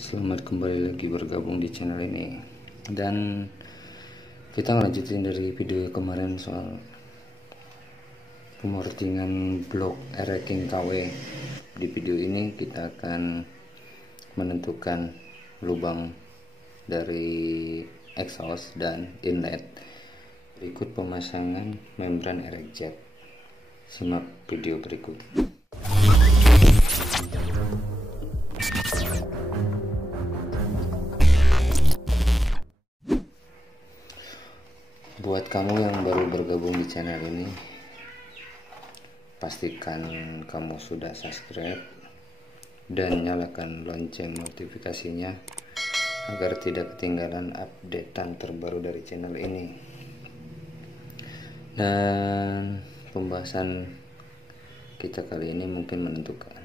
Selamat kembali lagi bergabung di channel ini. Dan kita ngelanjutin dari video kemarin soal pemortingan blok ereking KW. Di video ini kita akan menentukan lubang dari exhaust dan inlet berikut pemasangan membran erek jet. Simak video berikut. Buat kamu yang baru bergabung di channel ini, pastikan kamu sudah subscribe dan nyalakan lonceng notifikasinya agar tidak ketinggalan updatean terbaru dari channel ini. Dan pembahasan kita kali ini mungkin menentukan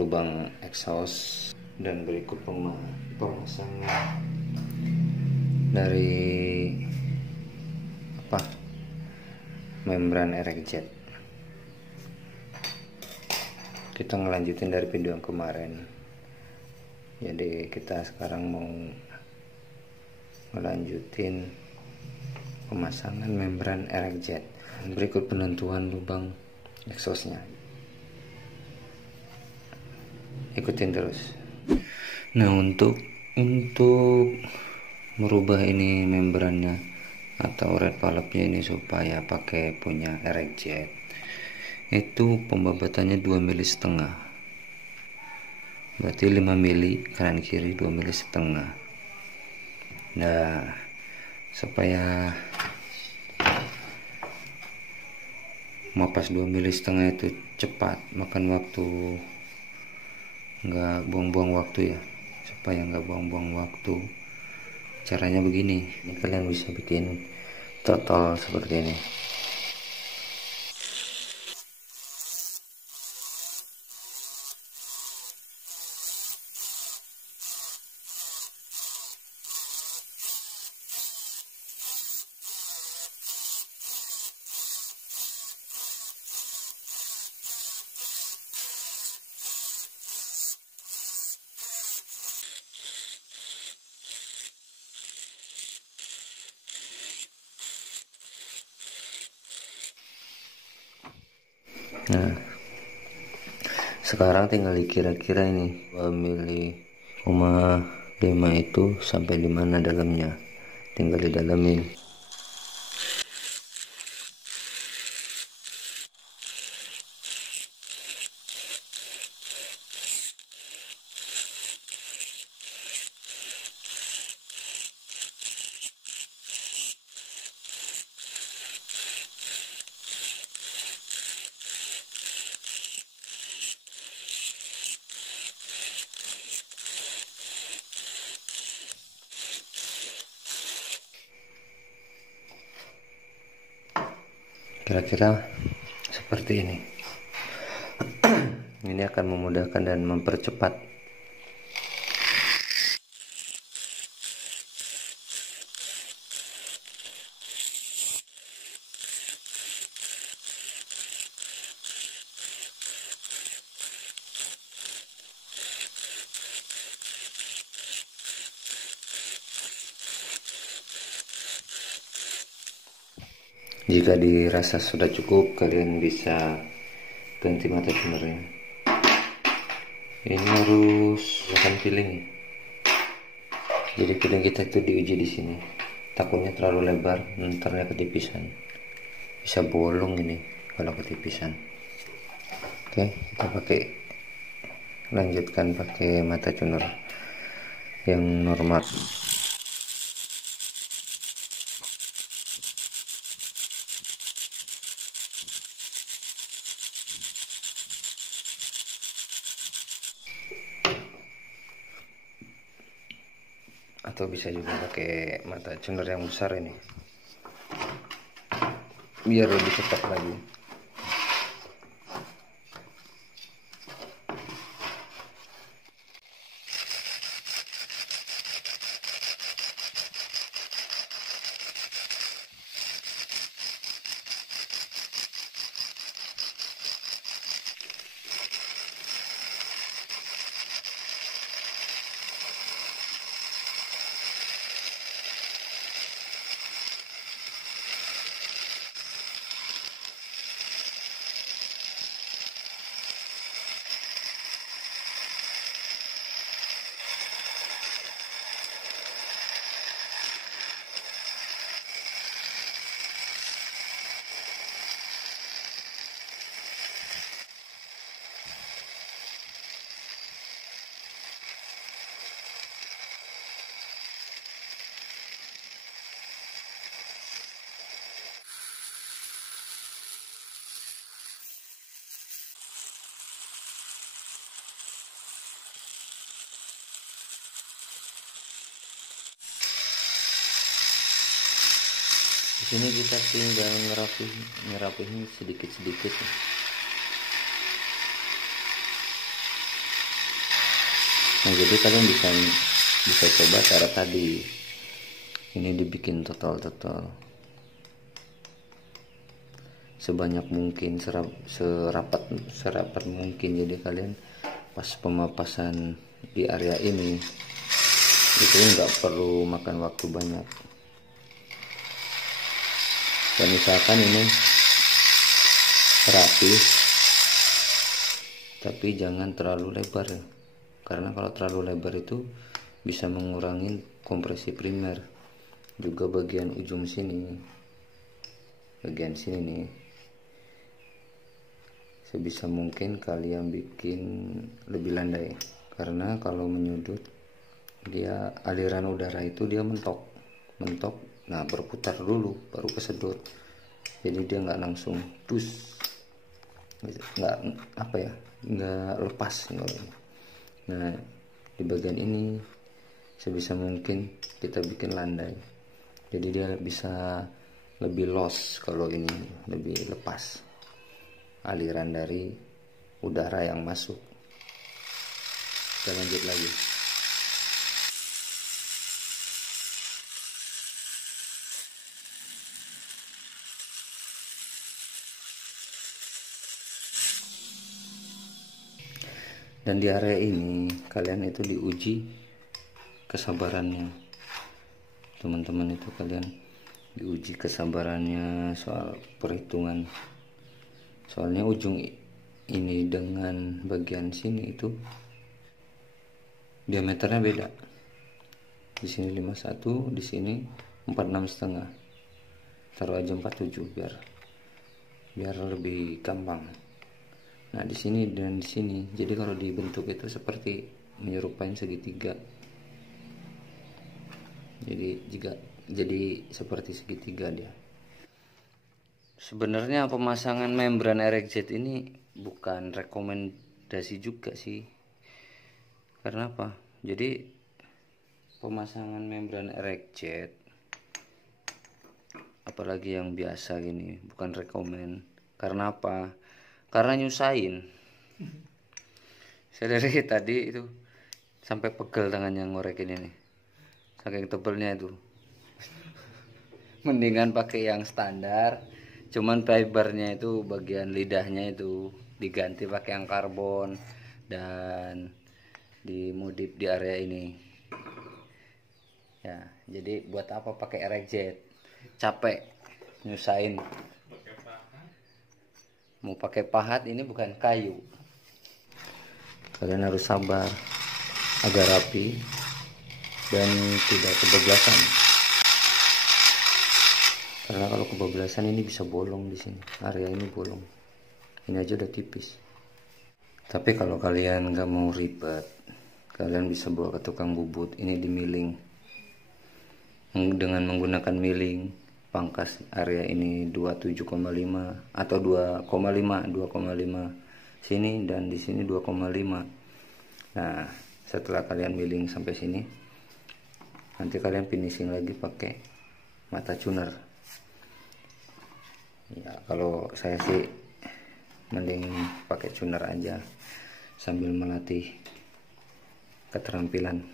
lubang exhaust dan berikut pemasangan dari membran erek jet. Kita ngelanjutin dari video yang kemarin, jadi kita sekarang mau ngelanjutin pemasangan membran erek jet. Berikut penentuan lubang exhaustnya, ikutin terus. Nah, untuk merubah ini membrannya atau red valve-nya ini supaya pakai punya erek jet, itu pembabatannya 2 mili setengah, berarti 5 mili kanan kiri, 2 mili setengah. Nah, supaya mapas 2 mili setengah itu cepat, makan waktu, nggak buang-buang waktu ya, supaya nggak buang-buang waktu, caranya begini. Ini kalian bisa bikin total seperti ini. Nah, sekarang tinggal dikira-kira ini 2 mili 5 itu sampai di mana dalamnya, tinggal didalamin. Kira-kira seperti ini. Ini akan memudahkan dan mempercepat. Jika dirasa sudah cukup, kalian bisa ganti mata tunernya. Ini harus akan filling ya. Jadi filling kita itu diuji di sini. Takutnya terlalu lebar, ntarnya ketipisan. Bisa bolong ini kalau ketipisan. Oke, kita lanjutkan pakai mata tuner yang normal. Atau bisa juga pakai mata tuner yang besar ini, biar lebih cepat lagi. Di sini kita tinggal ngerapihin sedikit-sedikit. Nah, jadi kalian bisa coba cara tadi. Ini dibikin total sebanyak mungkin, serapat mungkin. Jadi kalian pas pemapasan di area ini itu nggak perlu makan waktu banyak. Dan misalkan ini rapi, tapi jangan terlalu lebar ya, karena kalau terlalu lebar itu bisa mengurangi kompresi primer. Juga bagian ujung sini, bagian sini nih, sebisa mungkin kalian bikin lebih landai, karena kalau menyudut dia aliran udara itu dia mentok, nah berputar dulu baru kesedot. Jadi dia nggak langsung dus, nggak lepas. Nah, di bagian ini sebisa mungkin kita bikin landai, jadi dia bisa lebih loss. Kalau ini lebih lepas aliran dari udara yang masuk. Kita lanjut lagi. Dan di area ini kalian itu diuji kesabarannya, teman-teman. Itu kalian diuji kesabarannya soal perhitungan. Soalnya ujung ini dengan bagian sini itu diameternya beda. Di sini 51, di sini 46,5. Taruh aja 47 biar lebih gampang. Nah, di sini dan di sini. Jadi kalau dibentuk itu seperti menyerupai segitiga. Jadi seperti segitiga dia. Sebenarnya pemasangan membran RXZ ini bukan rekomendasi juga sih. Karena apa? Jadi pemasangan membran RXZ, apalagi yang biasa gini, bukan rekomend. Karena apa? Karena nyusahin. Saya dari tadi itu sampai pegel tangannya ngorekin ini, saking tebelnya itu. Mendingan pakai yang standar, cuman fibernya itu bagian lidahnya itu diganti pakai yang karbon dan dimodif di area ini ya. Jadi buat apa pakai RXZ, capek nyusahin. Mau pakai pahat, ini bukan kayu. Kalian harus sabar agar rapi dan tidak kebablasan. Karena kalau kebablasan ini bisa bolong di sini. Area ini bolong. Ini aja udah tipis. Tapi kalau kalian nggak mau ribet, kalian bisa bawa ke tukang bubut. Ini dimiling dengan menggunakan miling. Pangkas area ini 27,5 atau 2,5 sini, dan di sini 2,5. Nah, setelah kalian miling sampai sini, nanti kalian finishing lagi pakai mata tuner. Ya, kalau saya sih mending pakai tuner aja sambil melatih keterampilan.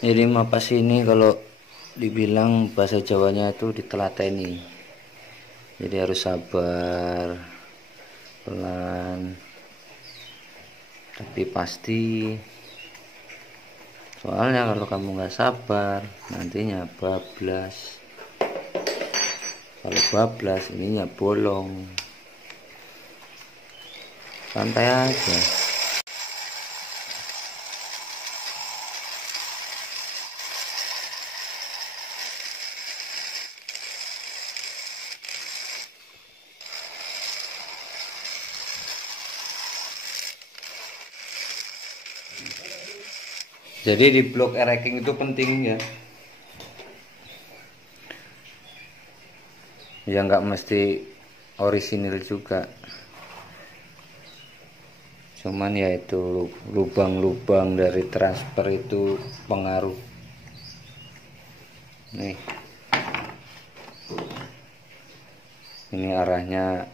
Jadi mapas ini kalau dibilang bahasa Jawanya itu ditelateni. Jadi harus sabar, pelan, tapi pasti. Soalnya kalau kamu nggak sabar, nantinya bablas. Kalau bablas ininya bolong. Santai aja. Jadi di blok racking itu penting ya. Ya nggak mesti orisinil juga. Cuman ya itu lubang-lubang dari transfer itu pengaruh. Nih. Ini arahnya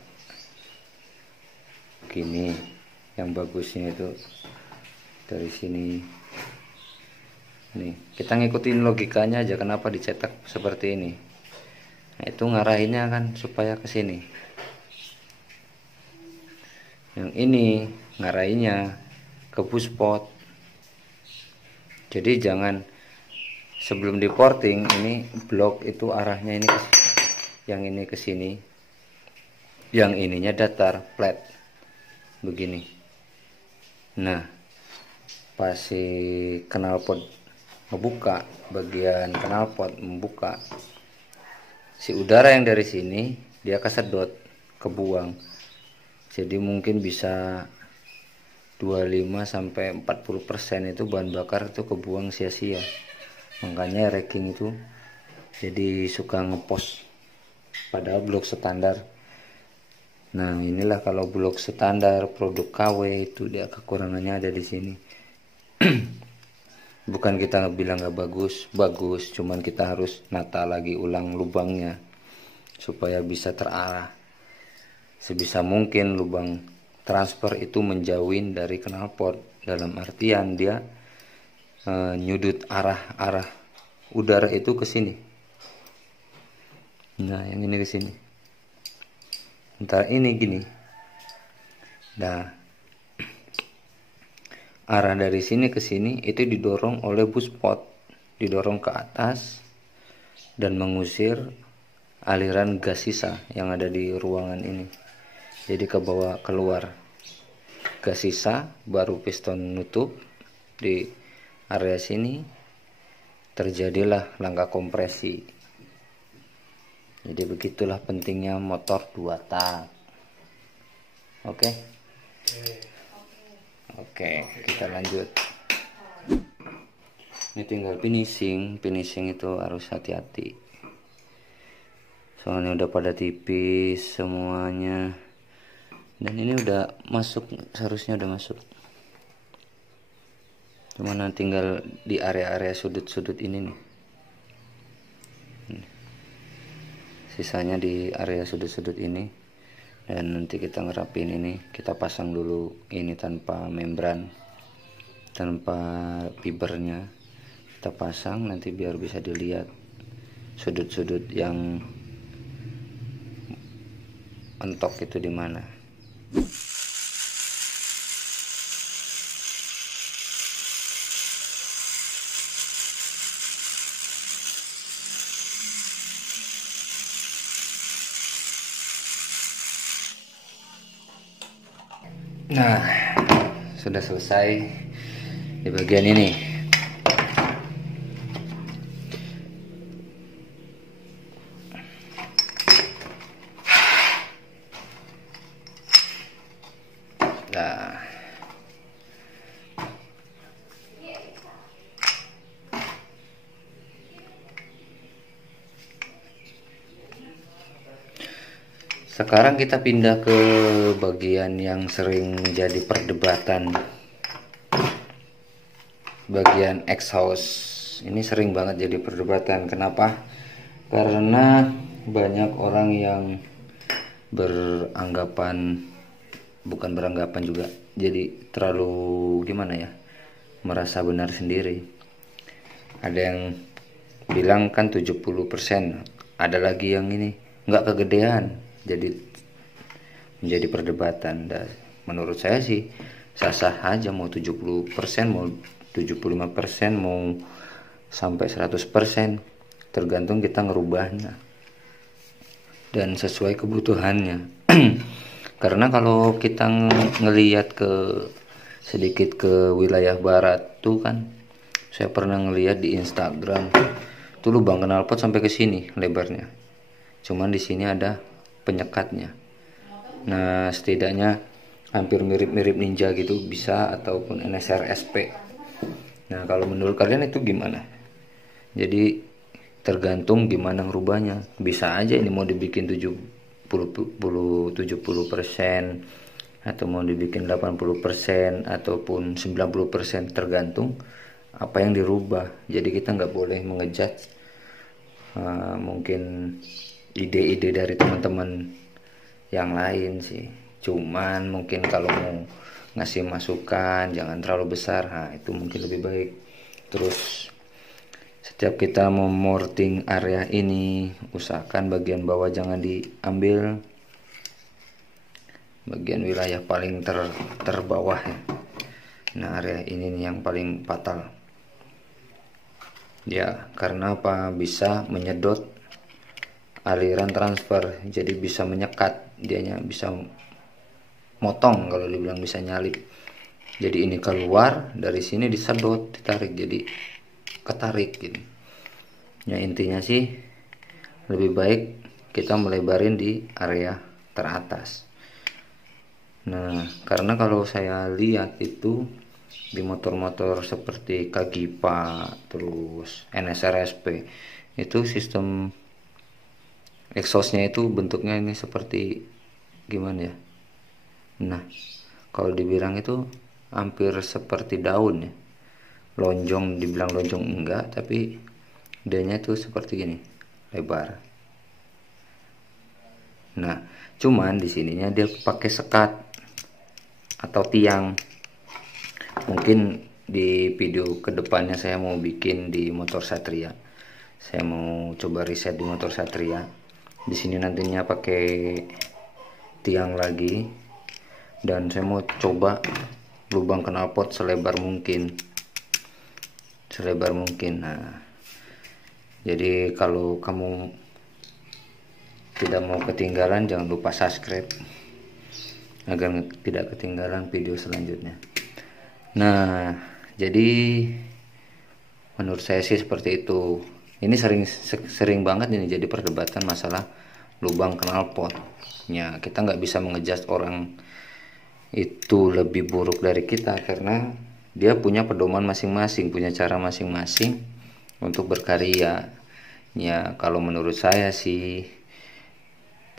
gini. Yang bagusnya itu dari sini. Nih, kita ngikutin logikanya aja kenapa dicetak seperti ini. Nah, itu ngarahinnya kan supaya ke sini. Yang ini ngarahinnya ke pushpot. Jadi jangan sebelum di porting ini blok itu arahnya ini yang ini ke sini. Yang ininya datar, flat. Begini. Nah, pas si knalpot membuka, bagian knalpot membuka, si udara yang dari sini dia kesedot, kebuang. Jadi mungkin bisa 25-40% itu bahan bakar itu kebuang sia-sia. Makanya racking itu jadi suka ngepost padahal blok standar. Nah, inilah kalau blok standar produk KW itu dia kekurangannya ada di sini. Bukan kita bilang nggak bagus, bagus, cuman kita harus nata lagi ulang lubangnya supaya bisa terarah. Sebisa mungkin lubang transfer itu menjauhin dari knalpot, dalam artian dia nyudut arah udara itu ke sini. Nah, yang ini ke sini. Ntar ini gini. Nah, arah dari sini ke sini itu didorong oleh pushpot, didorong ke atas dan mengusir aliran gas sisa yang ada di ruangan ini. Jadi ke bawah keluar gas sisa, baru piston nutup di area sini, terjadilah langkah kompresi. Jadi begitulah pentingnya motor 2 tak. Oke. Oke, kita lanjut. Ini tinggal finishing itu harus hati-hati. Soalnya udah pada tipis semuanya. Dan ini udah masuk, seharusnya udah masuk. Cuman tinggal di area-area sudut-sudut ini nih. Sisanya di area sudut-sudut ini. Dan nanti kita ngerapin ini, kita pasang dulu ini tanpa membran, tanpa fibernya. Kita pasang nanti biar bisa dilihat sudut-sudut yang mentok itu di mana. Nah, sudah selesai di bagian ini. Nah, sekarang kita pindah ke bagian yang sering jadi perdebatan. Bagian exhaust. Ini sering banget jadi perdebatan. Kenapa? Karena banyak orang yang beranggapan, bukan beranggapan juga, jadi terlalu gimana ya, merasa benar sendiri. Ada yang bilang kan 70%, ada lagi yang ini nggak kegedean, jadi menjadi perdebatan. Dan menurut saya sih sah-sah aja, mau 70%, mau 75%, mau sampai 100%, tergantung kita ngerubahnya. dan sesuai kebutuhannya. Karena kalau kita ngelihat sedikit ke wilayah barat tuh kan, saya pernah ngelihat di Instagram tuh lubang knalpot sampai ke sini lebarnya, cuman di sini ada penyekatnya. Nah, setidaknya hampir mirip-mirip Ninja gitu bisa, ataupun NSR SP. Nah, kalau menurut kalian itu gimana? Jadi tergantung gimana ngerubahnya. Bisa aja ini mau dibikin 70% atau mau dibikin 80% ataupun 90%, tergantung apa yang dirubah. Jadi kita nggak boleh mengejat mungkin ide-ide dari teman-teman yang lain sih. Cuman mungkin kalau mau ngasih masukan jangan terlalu besar, nah itu mungkin lebih baik. Terus setiap kita mau morting area ini, usahakan bagian bawah jangan diambil, bagian wilayah paling terbawah ya. Nah, area ini nih yang paling fatal ya, karena apa? Bisa menyedot aliran transfer, jadi bisa menyekat, dianya bisa motong, kalau dibilang bisa nyalip. Jadi ini keluar dari sini disedot, ditarik, jadi ketarik gitu. Ya intinya sih lebih baik kita melebarin di area teratas. Nah, karena kalau saya lihat itu di motor-motor seperti Kagipa, terus NSR-SP, itu sistem exhaustnya itu bentuknya ini seperti gimana ya? Nah, kalau dibilang itu hampir seperti daun ya. Lonjong, dibilang lonjong enggak, tapi dianya itu seperti gini, lebar. Nah, cuman di sininya dia pakai sekat atau tiang. Mungkin di video kedepannya saya mau bikin di motor Satria. Saya mau coba riset di motor Satria. Di sini nantinya pakai tiang lagi, dan saya mau coba lubang knalpot selebar mungkin. Nah, jadi kalau kamu tidak mau ketinggalan, jangan lupa subscribe agar tidak ketinggalan video selanjutnya. Nah, jadi menurut saya sih seperti itu. Ini sering banget ini jadi perdebatan masalah lubang knalpot. Ya, kita nggak bisa mengejudge orang itu lebih buruk dari kita, karena dia punya pedoman masing-masing, punya cara masing-masing untuk berkarya. Ya, kalau menurut saya sih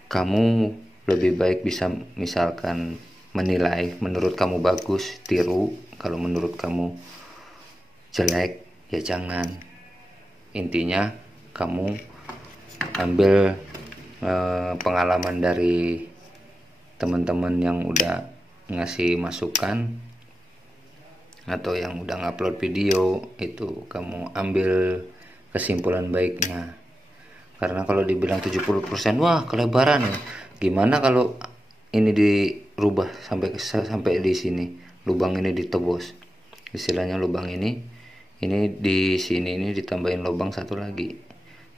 kamu lebih baik bisa misalkan menilai, menurut kamu bagus tiru, kalau menurut kamu jelek ya jangan. Intinya kamu ambil pengalaman dari teman-teman yang udah ngasih masukan atau yang udah ngupload video, itu kamu ambil kesimpulan baiknya. Karena kalau dibilang 70%, wah kelebaran ya. Gimana kalau ini dirubah sampai di sini, lubang ini ditebus. Istilahnya lubang ini di sini ini ditambahin lubang satu lagi.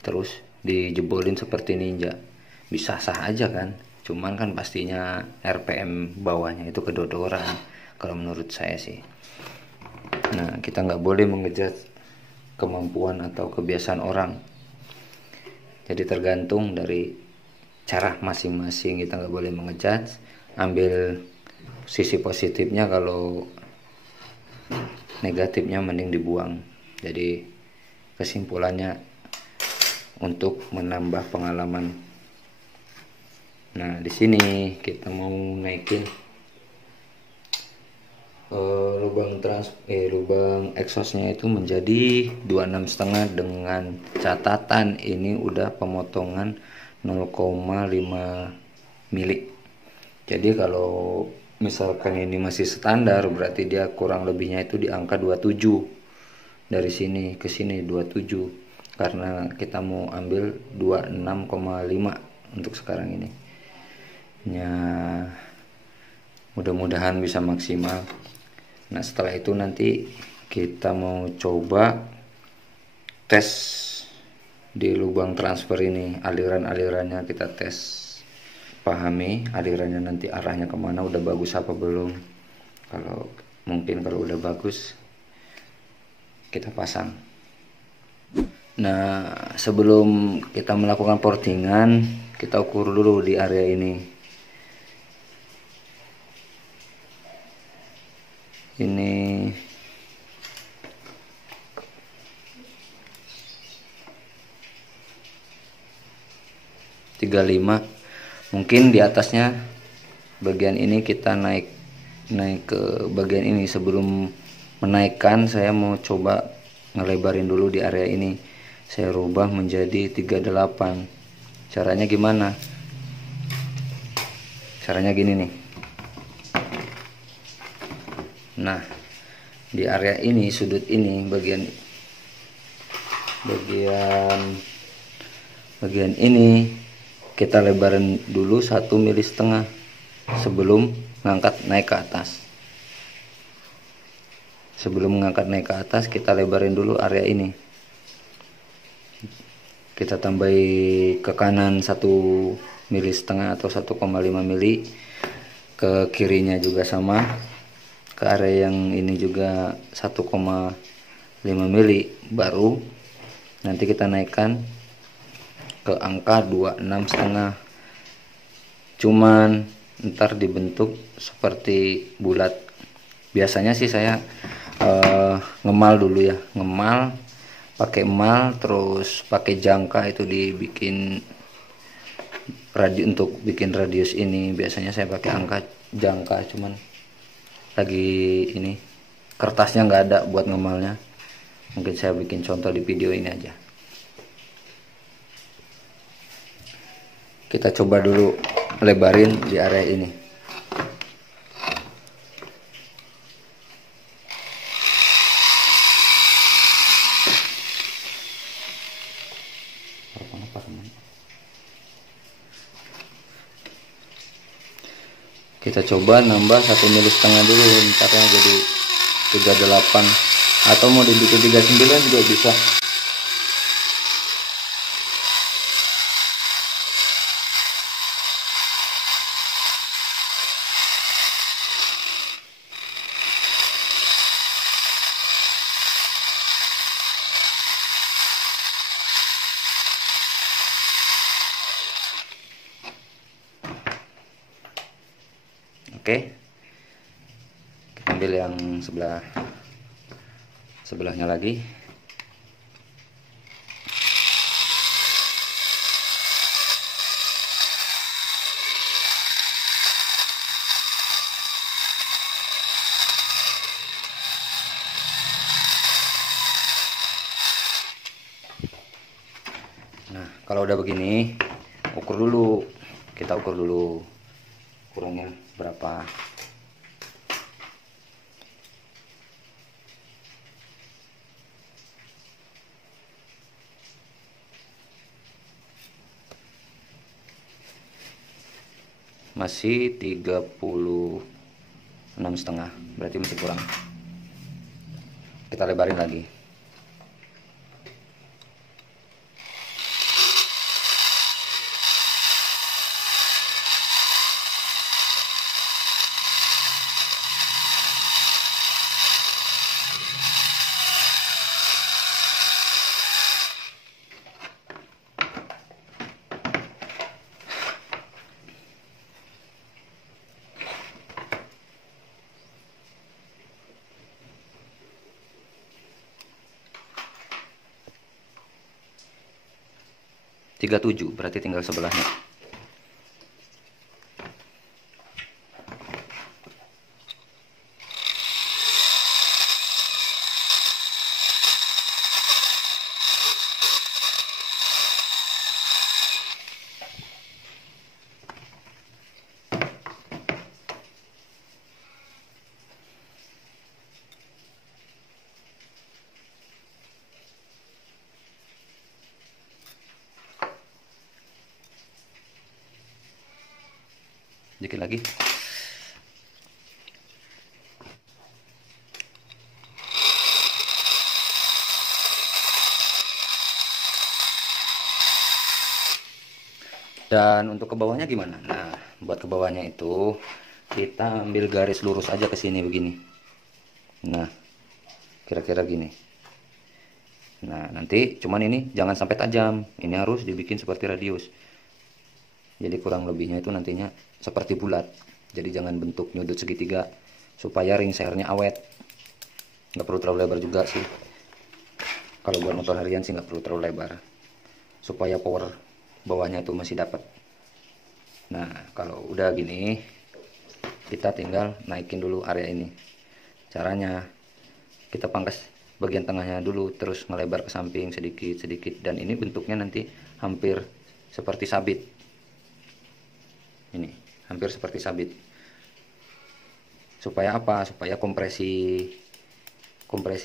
Terus dijebolin seperti Ninja. Bisa sah aja kan? Cuman kan pastinya RPM bawahnya itu kedodoran kalau menurut saya sih. Nah, kita nggak boleh mengejat kemampuan atau kebiasaan orang. Jadi tergantung dari cara masing-masing, kita nggak boleh mengejat. Ambil sisi positifnya, kalau negatifnya mending dibuang. Jadi kesimpulannya untuk menambah pengalaman. Nah, di sini kita mau naikin lubang exhaustnya itu menjadi 26,5 dengan catatan ini udah pemotongan 0,5 mili. Jadi kalau misalkan ini masih standar, berarti dia kurang lebihnya itu di angka 27. Dari sini ke sini 27, karena kita mau ambil 26,5 untuk sekarang ini. Ya, mudah-mudahan bisa maksimal. Nah, setelah itu nanti kita mau coba tes di lubang transfer ini. Aliran-alirannya kita tes, pahami alirannya nanti arahnya kemana, udah bagus apa belum. Kalau udah bagus kita pasang. Nah, sebelum kita melakukan portingan, kita ukur dulu di area ini. Ini 35. Mungkin di atasnya bagian ini kita naik ke bagian ini. Sebelum menaikkan, saya mau coba ngelebarin dulu di area ini. Saya rubah menjadi 38. Caranya gimana? Caranya gini nih. Nah, di area ini, sudut ini, bagian ini kita lebarin dulu 1,5 mili sebelum ngangkat naik ke atas. Sebelum mengangkat naik ke atas, kita lebarin dulu area ini. Kita tambahi ke kanan 1,5 mili atau 1,5 mili, ke kirinya juga sama, ke area yang ini juga 1,5 mili. Baru nanti kita naikkan ke angka 26,5. Cuman ntar dibentuk seperti bulat. Biasanya sih saya ngemal dulu ya, ngemal pakai emal, terus pakai jangka itu dibikin untuk bikin radius ini. Biasanya saya pakai angka jangka, cuman lagi ini kertasnya nggak ada buat ngemalnya. Mungkin saya bikin contoh di video ini aja. Kita coba dulu lebarin di area ini. Kita coba nambah 1,5 mili dulu, ntarnya jadi 38, atau mau dibikin 39 juga bisa. Oke, kita ambil yang sebelahnya lagi. Nah, kalau udah begini, kita ukur dulu ukurannya berapa. Masih 36,5, berarti masih kurang. Kita lebarin lagi. Tiga 37, berarti tinggal sebelahnya. Dikit lagi. Dan untuk ke bawahnya gimana? Nah, buat ke bawahnya itu kita ambil garis lurus aja ke sini begini. Nah, kira-kira gini. Nah, nanti cuman ini jangan sampai tajam. Ini harus dibikin seperti radius. Jadi kurang lebihnya itu nantinya seperti bulat. Jadi jangan bentuk nyudut segitiga supaya ring sernya awet. Nggak perlu terlalu lebar juga sih. Kalau buat motor harian sih nggak perlu terlalu lebar. Supaya power bawahnya itu masih dapat. Nah, kalau udah gini, kita tinggal naikin dulu area ini. Caranya kita pangkas bagian tengahnya dulu, terus ngelebar ke samping sedikit-sedikit, dan ini bentuknya nanti hampir seperti sabit. Ini hampir seperti sabit. Supaya apa? Supaya kompresi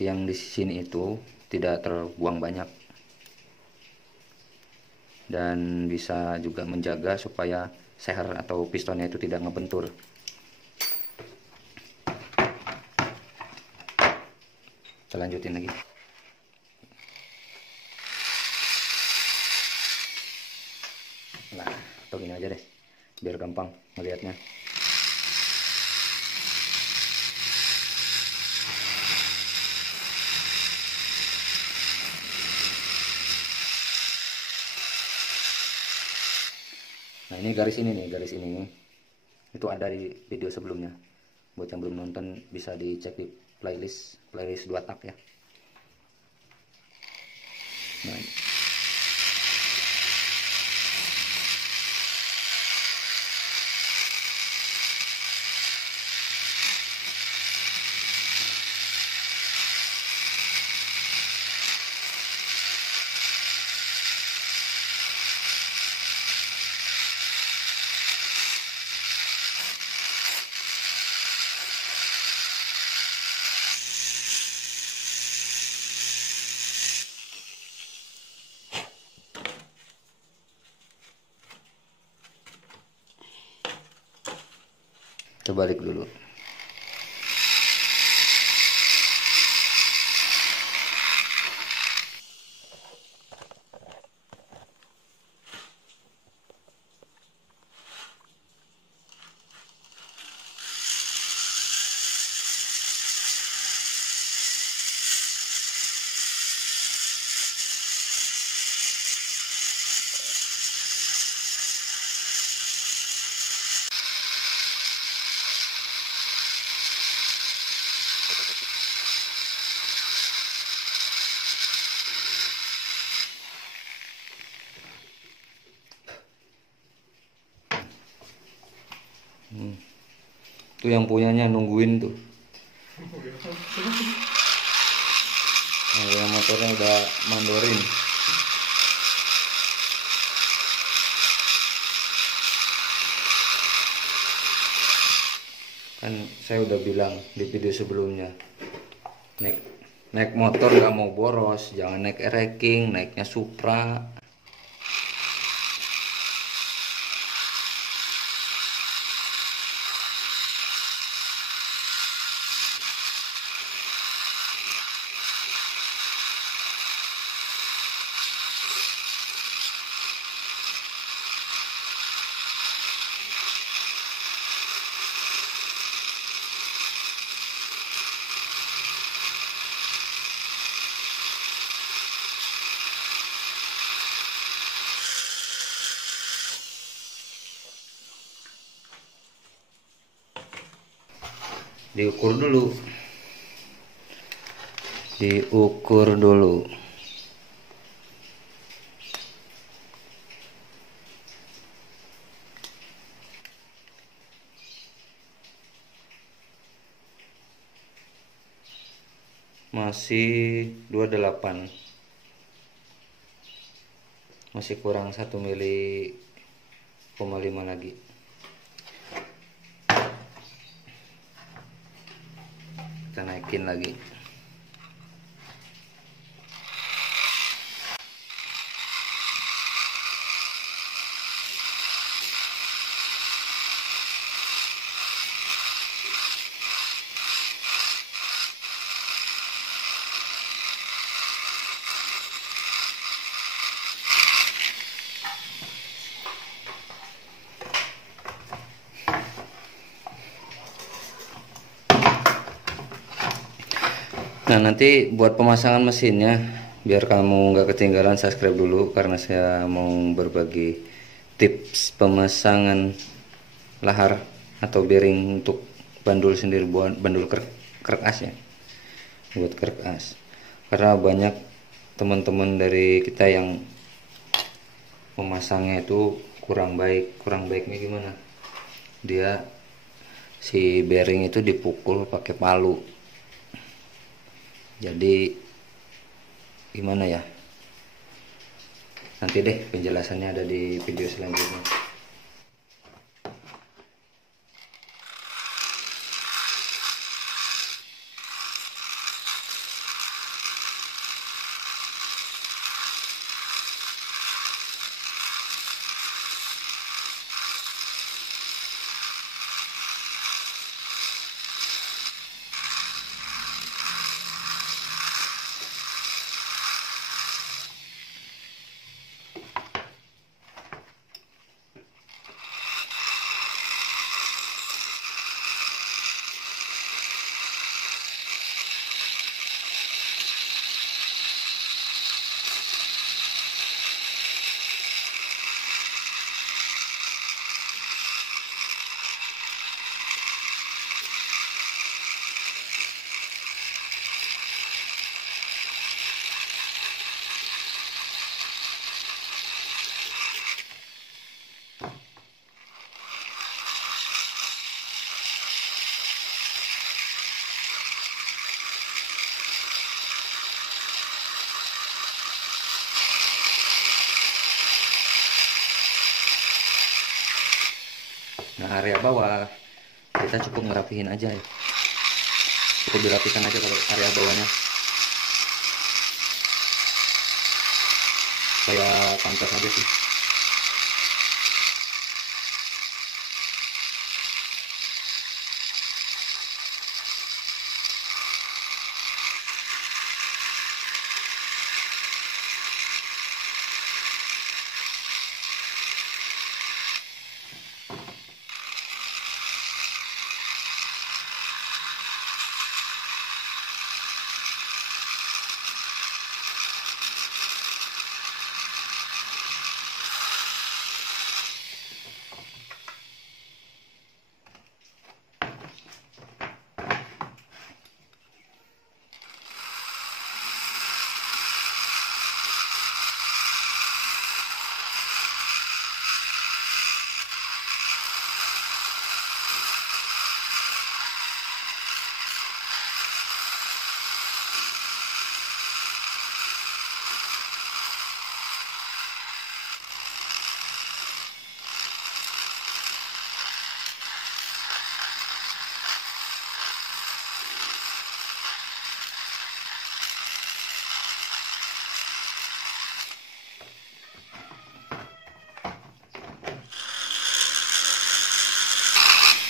yang di sini itu tidak terbuang banyak, dan bisa juga menjaga supaya seher atau pistonnya itu tidak ngebentur. Kita lanjutin lagi. Nah, atau gini aja deh biar gampang melihatnya. Nah, ini garis ini nih, garis ini itu ada di video sebelumnya. Buat yang belum nonton bisa dicek di playlist 2 tak ya. Nah, kita balik dulu. Tuh yang punyanya nungguin tuh. Nah, yang motornya udah mandorin. Kan saya udah bilang di video sebelumnya, naik motor nggak mau boros, jangan naik ereking, naiknya Supra. Diukur dulu, masih 28, masih kurang 1,5 mili lagi. Kita naikin lagi. Nah, nanti buat pemasangan mesinnya, biar kamu nggak ketinggalan, subscribe dulu karena saya mau berbagi tips pemasangan lahar atau bearing untuk bandul sendiri, buat bandul krek as ya, buat krek as. Karena banyak teman-teman dari kita yang memasangnya itu kurang baiknya gimana? Dia si bearing itu dipukul pakai palu. Jadi gimana ya? Nanti deh penjelasannya ada di video selanjutnya. Nah, area bawah kita cukup ngerapihin aja ya, cukup dirapikan aja kalau area bawahnya kayak pantas aja sih.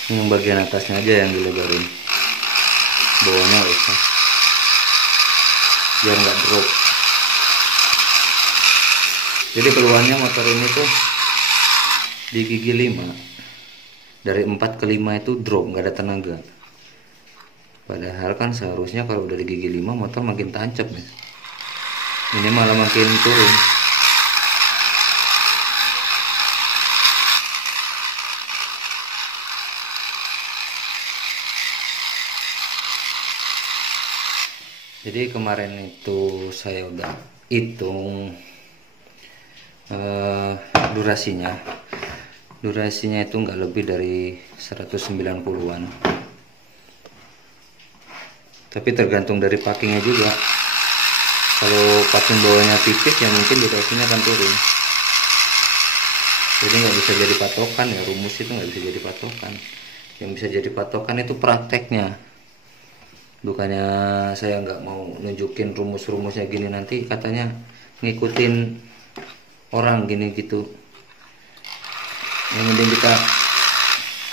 Yang bagian atasnya aja yang dilebarin, bawahnya nggak usah, biar nggak drop. Jadi keluarnya motor ini tuh di gigi 5, dari 4 ke 5 itu drop, nggak ada tenaga. Padahal kan seharusnya kalau udah di gigi 5 motor makin tancap ya, ini malah makin turun. Jadi kemarin itu saya udah hitung durasinya itu nggak lebih dari 190-an, tapi tergantung dari packingnya juga. Kalau packing bawahnya tipis ya mungkin durasinya akan turun. Jadi nggak bisa jadi patokan ya, rumus itu nggak bisa jadi patokan. Yang bisa jadi patokan itu prakteknya. Bukannya saya nggak mau nunjukin rumus-rumusnya gini, nanti katanya ngikutin orang gini gitu. Yang penting kita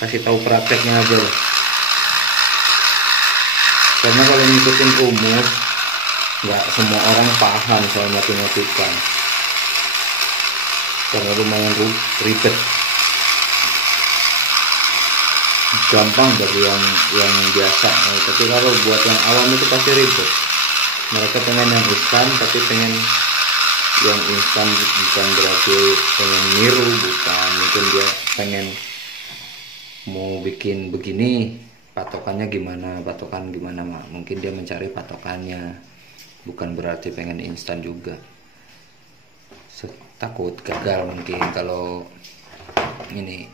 kasih tahu prakteknya aja lah. Karena kalau ngikutin rumus, nggak semua orang paham soal matematika. Karena lumayan ribet. Gampang bagi yang biasa, tapi kalau buat yang awam itu pasti ribet. Mereka pengen yang instan, tapi pengen yang instan bukan berarti pengen niru, bukan. Mungkin dia pengen mau bikin begini, patokan gimana mak, mungkin dia mencari patokannya, bukan berarti pengen instan juga. Takut gagal mungkin kalau ini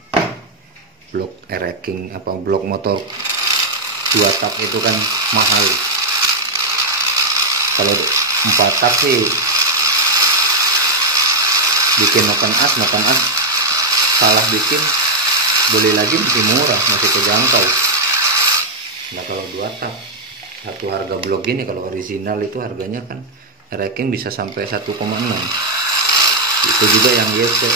blok ereking blok motor 2 tak itu kan mahal. Kalau 4 tak sih bikin noken as salah bikin beli lagi masih murah, masih terjangkau. Nah kalau 2 tak satu harga blok gini, kalau original itu harganya kan ereking bisa sampai 1,6. Itu juga yang YC.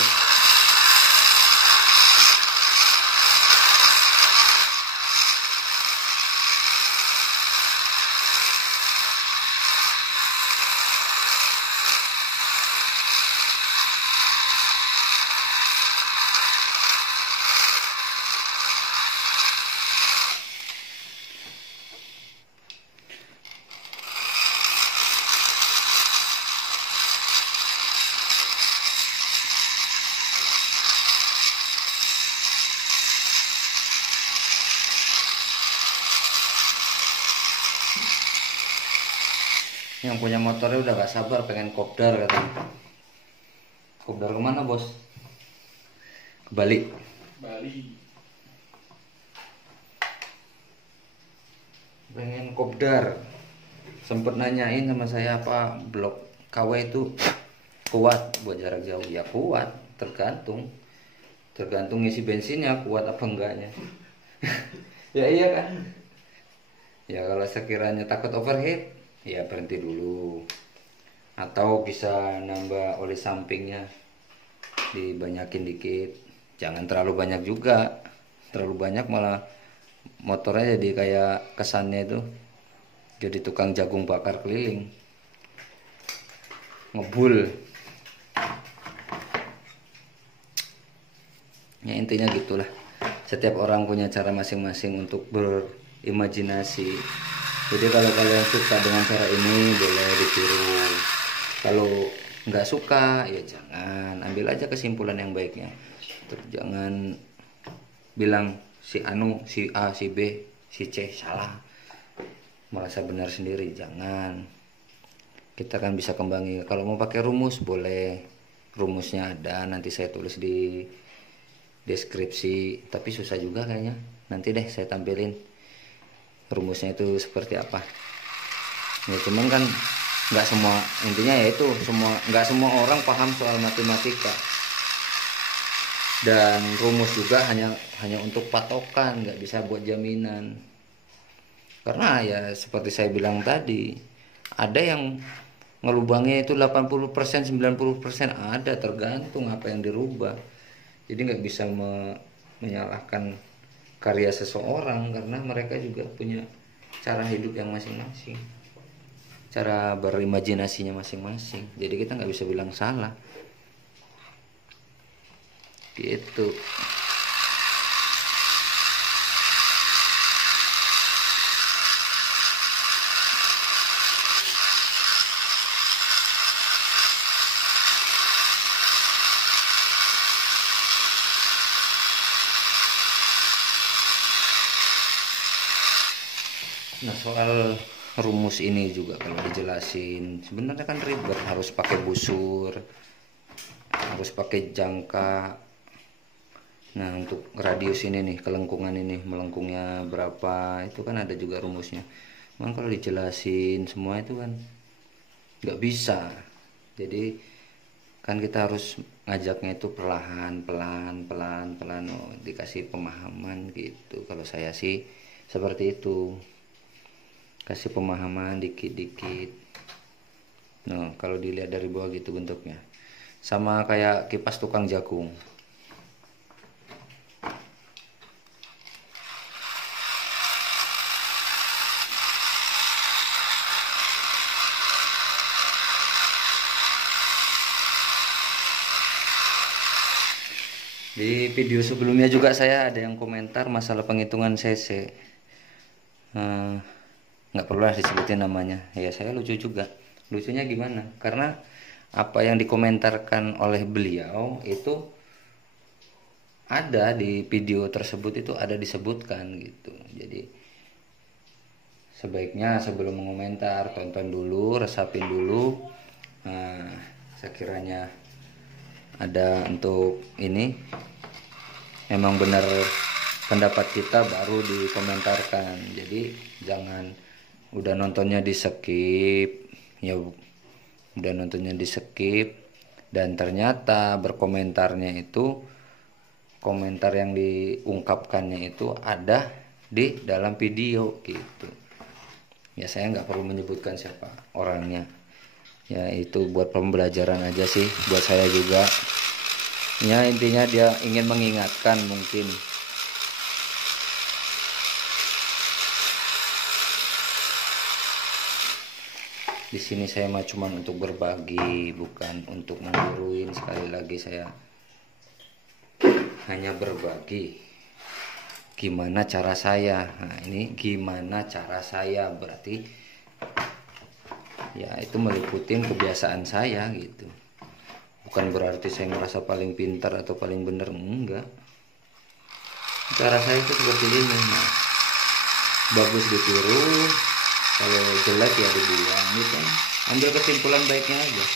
Yang punya motornya udah gak sabar pengen kopdar katanya. Kopdar kemana bos? Ke Bali. Pengen kopdar. Sempet nanyain sama saya apa blok KW itu kuat buat jarak jauh. Ya kuat, tergantung isi bensinnya kuat apa enggaknya. Ya iya kan. Ya kalau sekiranya takut overheat, ya berhenti dulu, atau bisa nambah oli sampingnya, dibanyakin dikit, jangan terlalu banyak juga. Terlalu banyak malah motornya jadi kayak kesannya itu jadi tukang jagung bakar keliling, ngebul. Ya intinya gitulah, setiap orang punya cara masing-masing untuk berimajinasi. Jadi kalau kalian suka dengan cara ini boleh ditiru. Kalau nggak suka ya jangan, ambil aja kesimpulan yang baiknya. Terus jangan bilang si A, si B, si C salah, merasa benar sendiri. Jangan. Kita kan bisa kembangi. Kalau mau pakai rumus boleh, rumusnya ada, nanti saya tulis di deskripsi. Tapi susah juga kayaknya. Nanti deh saya tampilin rumusnya itu seperti apa. Ya cuman kan nggak semua, intinya ya itu nggak semua orang paham soal matematika, dan rumus juga hanya untuk patokan, nggak bisa buat jaminan. Karena ya seperti saya bilang tadi, ada yang ngelubangnya itu 80%, 90%, ada, tergantung apa yang dirubah. Jadi nggak bisa menyalahkan karya seseorang, karena mereka juga punya cara hidup yang masing-masing, cara berimajinasinya masing-masing. Jadi kita nggak bisa bilang salah gitu. Nah soal rumus ini juga kalau dijelasin sebenarnya kan ribet, harus pakai busur, harus pakai jangka. Nah untuk radius ini nih, kelengkungan ini, melengkungnya berapa, itu kan ada juga rumusnya. Cuman kalau dijelasin semua itu kan nggak bisa. Jadi kan kita harus ngajaknya itu pelan, oh, dikasih pemahaman gitu. Kalau saya sih seperti itu, kasih pemahaman dikit-dikit. Nah kalau dilihat dari bawah gitu bentuknya, sama kayak kipas tukang jagung. Di video sebelumnya juga saya ada yang komentar masalah penghitungan cc. nggak perlu lah disebutin namanya. Ya saya lucu juga. Lucunya gimana? Karena apa yang dikomentarkan oleh beliau itu ada di video tersebut, itu ada disebutkan gitu. Jadi sebaiknya sebelum mengomentar tonton dulu, resapin dulu. Nah, sekiranya ada untuk ini memang benar pendapat kita baru dikomentarkan. Jadi jangan udah nontonnya di skip ya, udah nontonnya di skip dan ternyata berkomentarnya itu komentar yang diungkapkannya itu ada di dalam video gitu. Ya saya nggak perlu menyebutkan siapa orangnya. Ya itu buat pembelajaran aja sih buat saya juga. Ya intinya dia ingin mengingatkan mungkin. Di sini saya mah cuma untuk berbagi, bukan untuk mengguruin. Sekali lagi saya hanya berbagi. Gimana cara saya? Nah ini gimana cara saya berarti ya itu meliputin kebiasaan saya gitu. Bukan berarti saya merasa paling pintar atau paling benar, enggak. Cara saya itu seperti ini. Nah, bagus ditiru, kalau jelek ya dibuang gitu. Ambil kesimpulan baiknya aja.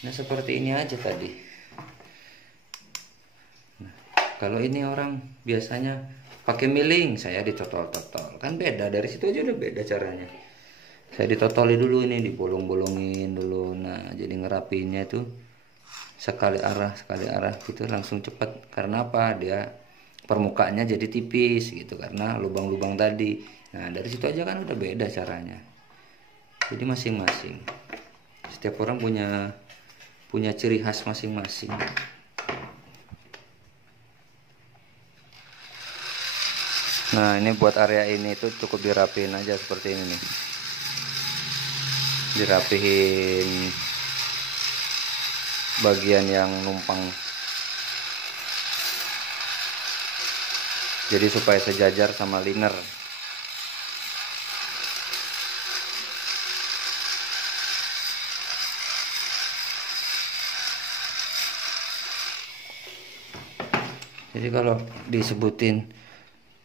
Nah seperti ini aja tadi. Nah, kalau ini orang biasanya pakai miling, saya ditotol-totol, kan beda. Dari situ aja udah beda caranya. Saya ditotoli dulu, ini dibolong-bolongin dulu. Nah jadi ngerapiinnya tuh sekali arah gitu langsung cepat. Karena apa? Dia permukaannya jadi tipis gitu karena lubang-lubang tadi. Nah dari situ aja kan udah beda caranya. Jadi masing-masing, setiap orang punya ciri khas masing-masing. Nah ini buat area ini tuh cukup dirapihin aja seperti ini nih. Dirapihin bagian yang numpang, jadi supaya sejajar sama liner. Jadi kalau disebutin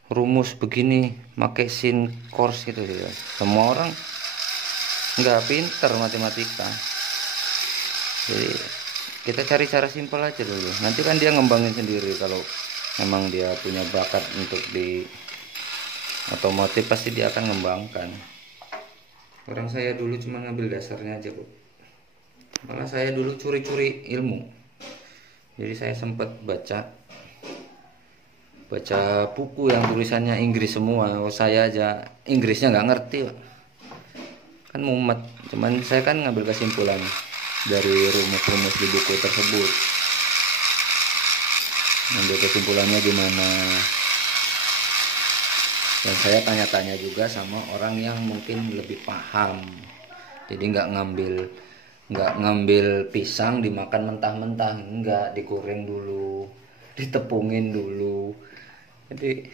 rumus begini pakai sin course gitu ya, semua orang nggak pinter matematika. Jadi kita cari cara simpel aja dulu, nanti kan dia ngembangin sendiri. Kalau memang dia punya bakat untuk di otomotif pasti dia akan ngembangkan. Orang saya dulu cuma ngambil dasarnya aja kok, malah saya dulu curi-curi ilmu. Jadi saya sempat baca buku yang tulisannya Inggris semua. Saya aja Inggrisnya nggak ngerti Pak. Kan mumet. Cuman saya kan ngambil kesimpulan dari rumus-rumus di buku tersebut, ngambil kesimpulannya gimana. Dan saya tanya-tanya juga sama orang yang mungkin lebih paham. Jadi nggak ngambil pisang dimakan mentah-mentah, enggak, digoreng dulu, ditepungin dulu. Jadi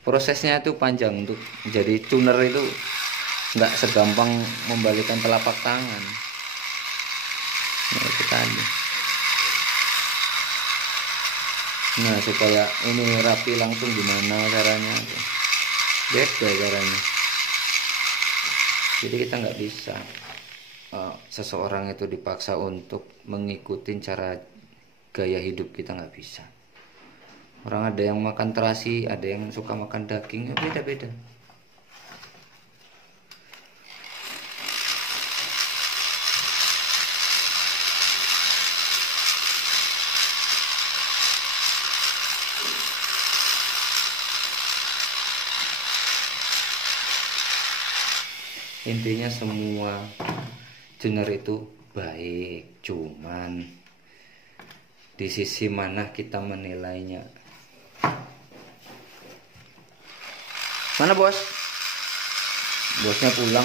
prosesnya itu panjang. Untuk jadi tuner itu nggak segampang membalikkan telapak tangan. Nah itu tadi. Nah supaya ini rapi langsung gimana caranya? Beda caranya. Jadi kita nggak bisa seseorang itu dipaksa untuk mengikuti cara gaya hidup kita, nggak bisa. Orang ada yang makan terasi, ada yang suka makan daging, ya beda-beda. Intinya semua genre itu baik, cuman di sisi mana kita menilainya. Mana bos? Bosnya pulang.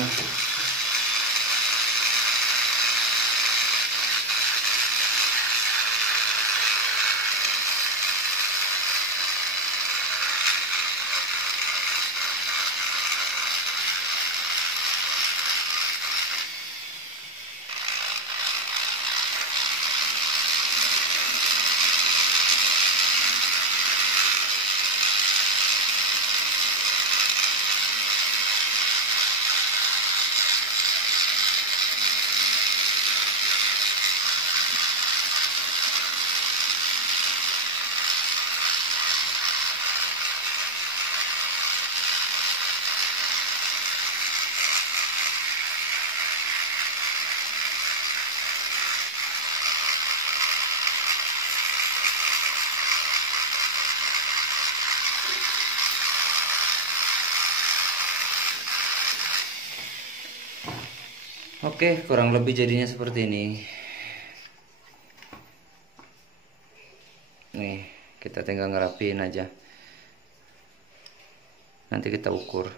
Oke, kurang lebih jadinya seperti ini. Nih, kita tinggal ngerapiin aja. Nanti kita ukur.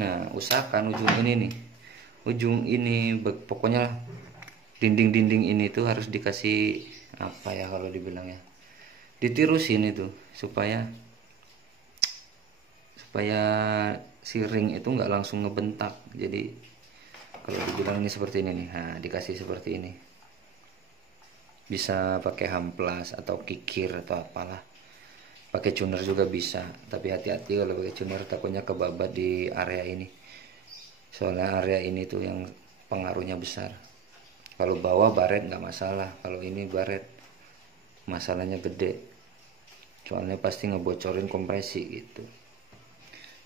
Nah, usahakan ujung ini nih. Ujung ini pokoknya dinding-dinding ini tuh harus dikasih apa ya kalau dibilang ya. Ditirusin itu supaya si ring itu nggak langsung ngebentak. Jadi kalau dibilang ini seperti ini nih, nah dikasih seperti ini. Bisa pakai hamplas atau kikir atau apalah. Pakai tuner juga bisa, tapi hati-hati kalau pakai tuner, takutnya kebabat di area ini. Soalnya area ini tuh yang pengaruhnya besar. Kalau bawah baret nggak masalah, kalau ini baret masalahnya gede. Soalnya pasti ngebocorin kompresi gitu.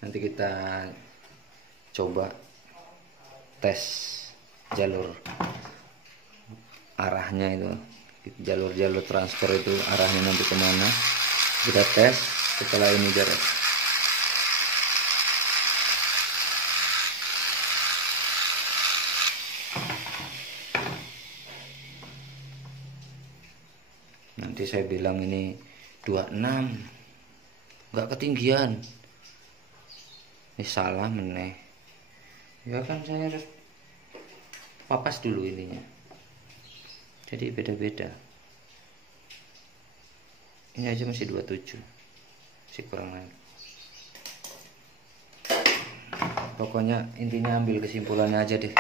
Nanti kita coba tes jalur arahnya itu, jalur transfer itu arahnya nanti kemana, kita tes setelah ini beres. Nanti saya bilang ini 26 nggak ketinggian, ini salah meneh ya kan, saya harus papas dulu ininya, jadi beda-beda. Ini aja masih 27, masih kurang lagi. Pokoknya intinya ambil kesimpulannya aja deh,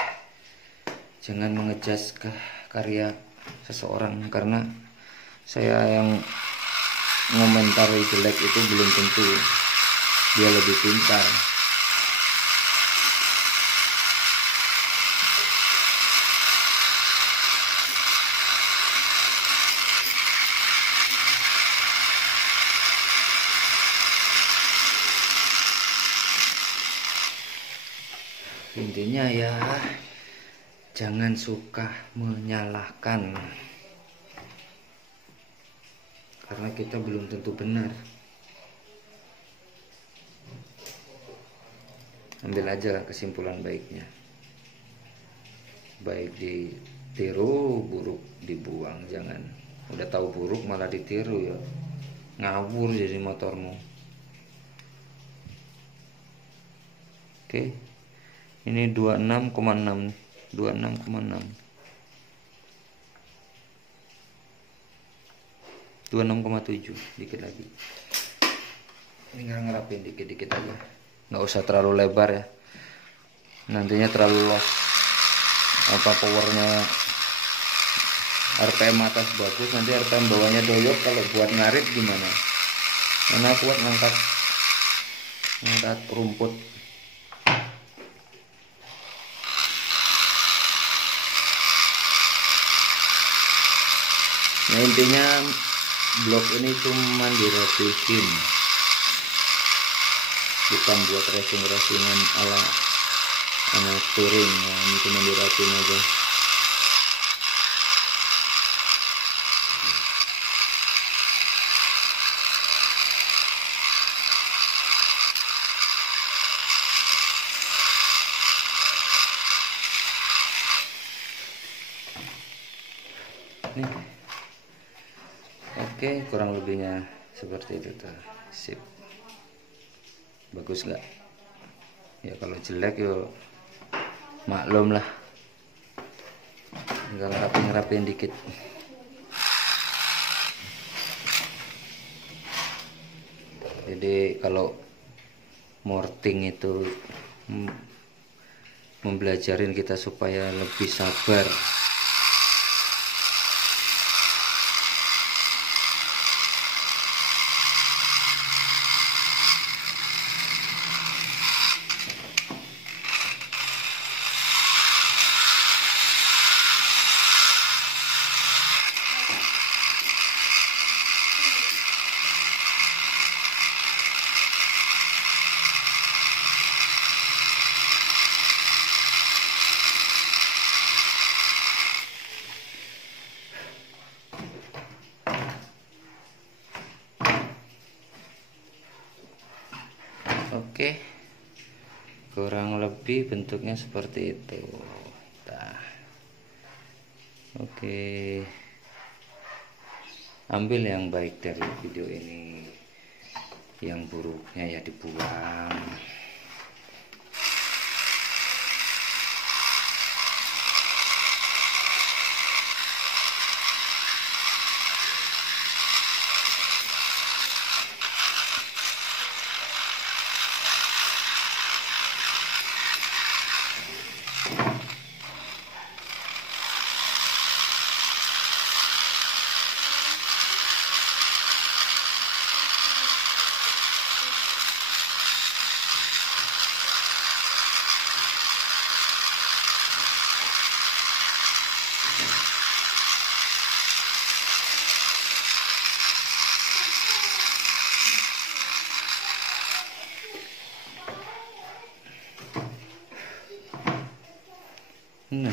jangan mengejas ke karya seseorang, karena saya yang ngomentari jelek itu belum tentu dia lebih pintar. Intinya ya jangan suka menyalahkan, karena kita belum tentu benar. Ambil aja kesimpulan baiknya, baik ditiru, buruk dibuang. Jangan udah tahu buruk malah ditiru, ya ngawur jadi motormu. Oke, ini 26,6 26,7, dikit lagi. Tinggal ngerapin dikit-dikit aja, nggak usah terlalu lebar ya, nantinya terlalu loss powernya. RPM atas bagus, nanti RPM bawahnya doyok. Kalau buat ngarit gimana? Mana kuat ngangkat rumput. Nah intinya blok ini cuma dirapihin, bukan buat racing-racingan ala touring. Nah, ini cuma dirapihin aja. Nih. Oke, kurang lebihnya seperti itu tuh. Sip. Bagus nggak? Ya kalau jelek yo maklum lah, tinggal rapiin dikit. Jadi kalau morting itu membelajarin kita supaya lebih sabar. Oke, kurang lebih bentuknya seperti itu. Nah, oke, ambil yang baik dari video ini, yang buruknya ya dibuang. Nah,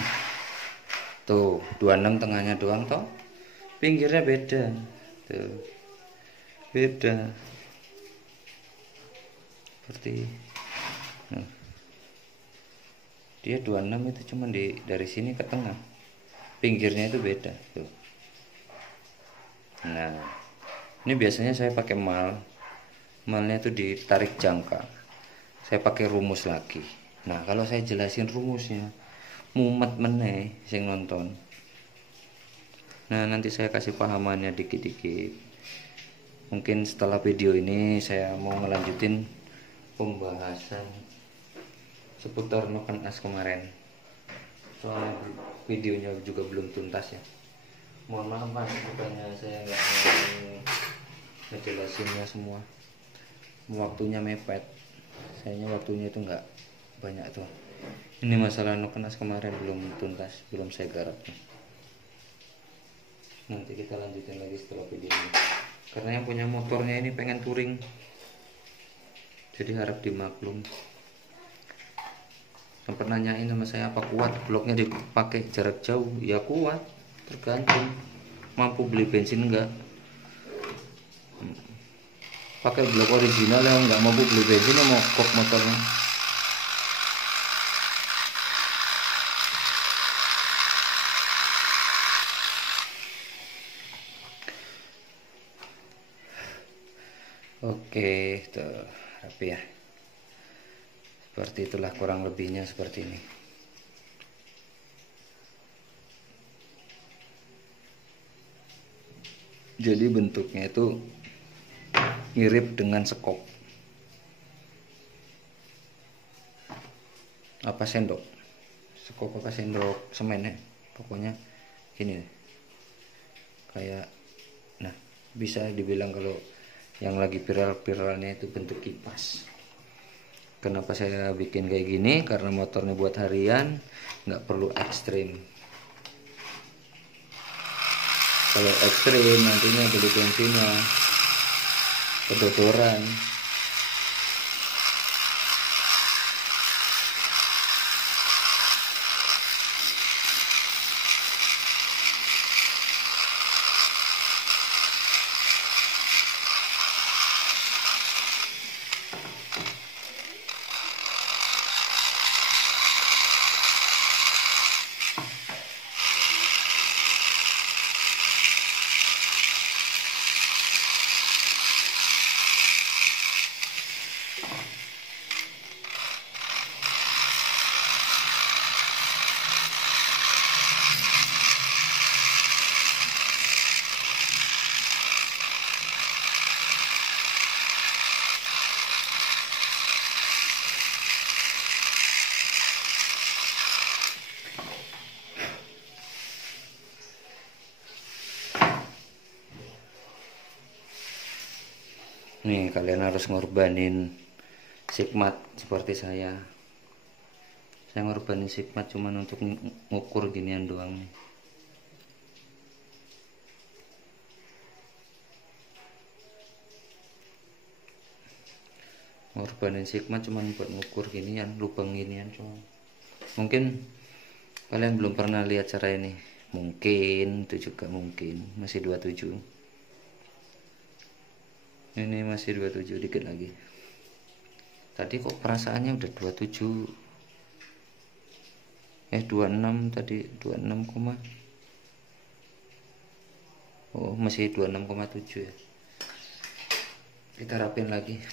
tuh 26 tengahnya doang toh, pinggirnya beda tuh, beda seperti nah, dia 26 itu cuma dari sini ke tengah, pinggirnya itu beda tuh. Nah, ini biasanya saya pakai malnya itu ditarik jangka, saya pakai rumus lagi. Nah, kalau saya jelasin rumusnya mumet meneh sing nonton. Nah, nanti saya kasih pahamannya dikit-dikit. Mungkin setelah video ini saya mau ngelanjutin pembahasan seputar noken as kemarin. Soalnya videonya juga belum tuntas ya. Mohon maaf mas, bukannya saya nggak mau ngejelasinnya semua. Waktunya mepet. Sayangnya waktunya itu nggak banyak tuh. Ini masalah noken as kemarin belum tuntas, belum saya garap. Nanti kita lanjutin lagi setelah video ini. Karena yang punya motornya ini pengen touring, jadi harap dimaklum. Sempat nanyain sama saya apa kuat bloknya dipakai jarak jauh. Ya kuat, tergantung mampu beli bensin enggak. Pakai blok original yang nggak mampu beli bensin ya mogok motornya. Oke, tuh rapi ya. Seperti itulah kurang lebihnya seperti ini. Jadi bentuknya itu mirip dengan sekop. Apa sendok? Sekop apa sendok semen ya? Pokoknya gini. Kayak, nah bisa dibilang kalau yang lagi viral-viralnya itu bentuk kipas. Kenapa saya bikin kayak gini? Karena motornya buat harian, nggak perlu ekstrim. Kalau ekstrim nantinya beli bensinnya kedodoran. Nih kalian harus ngorbanin sigmat seperti saya ngorbanin sigmat cuman untuk ngukur ginian doang nih. Ngorbanin sigmat cuman buat ngukur ginian, lubang ginian cuma. Mungkin kalian belum pernah lihat cara ini, mungkin itu juga mungkin masih 27. Ini masih 27, dikit lagi. Tadi kok perasaannya udah 27, 26 tadi 26, oh masih 26,7 ya. Kita rapin lagi.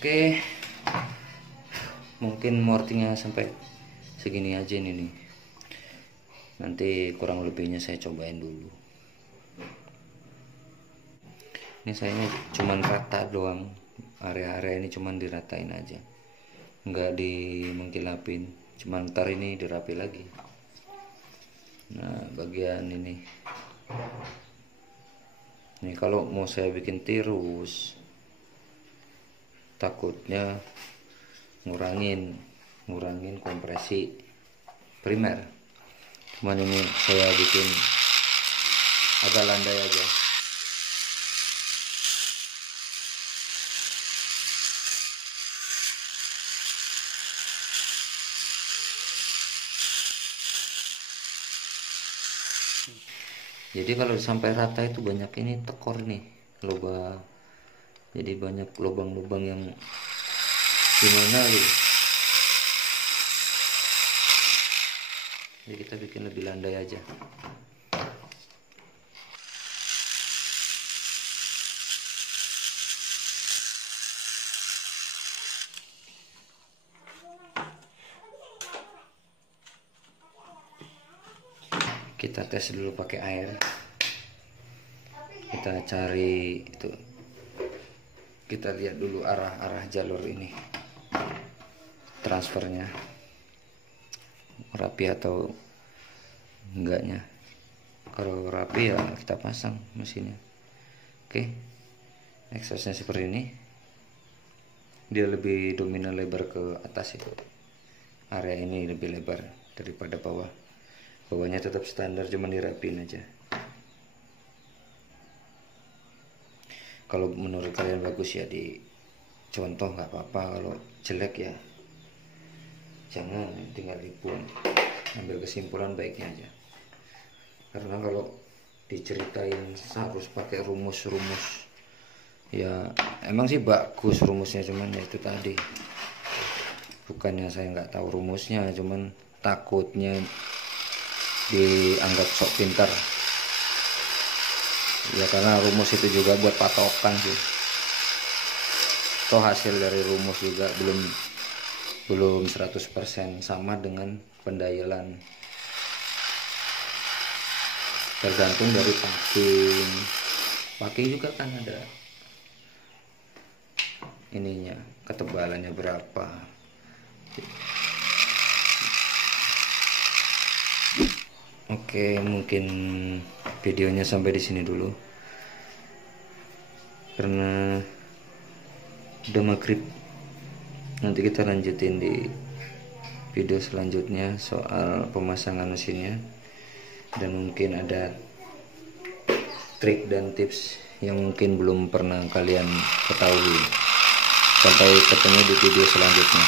Oke, mungkin mortingnya sampai segini aja nih. Nanti kurang lebihnya saya cobain dulu. Ini saya cuman rata doang, area-area ini cuman diratain aja, nggak dimengkilapin. Cuman ntar ini dirapi lagi. Nah bagian ini, nih kalau mau saya bikin tirus takutnya ngurangin kompresi primer. Cuman ini saya bikin agak landai aja. Jadi kalau sampai rata itu banyak ini tekor nih, lubang. Jadi banyak lubang-lubang yang gimana gitu. Jadi kita bikin lebih landai aja. Kita tes dulu pakai air. Kita cari itu, kita lihat dulu arah jalur ini, transfernya rapi atau enggaknya. Kalau rapi ya kita pasang mesinnya. Oke, exhaustnya seperti ini. Dia lebih dominan lebar ke atas itu, area ini lebih lebar daripada bawah. Bawahnya tetap standar, cuma dirapin aja. Kalau menurut kalian bagus ya dicontoh, nggak apa-apa. Kalau jelek ya jangan, tinggal dibuang. Ambil kesimpulan baiknya aja. Karena kalau diceritain harus pakai rumus-rumus, ya emang sih bagus rumusnya, cuman ya itu tadi, bukannya saya nggak tahu rumusnya, cuman takutnya dianggap sok pintar ya, karena rumus itu juga buat patokan sih. Toh hasil dari rumus juga belum 100% sama dengan pendailan, tergantung dari packing juga kan ada ininya, ketebalannya berapa. Oke, mungkin videonya sampai di sini dulu karena udah maghrib. Nanti kita lanjutin di video selanjutnya soal pemasangan mesinnya, dan mungkin ada trik dan tips yang mungkin belum pernah kalian ketahui. Sampai ketemu di video selanjutnya.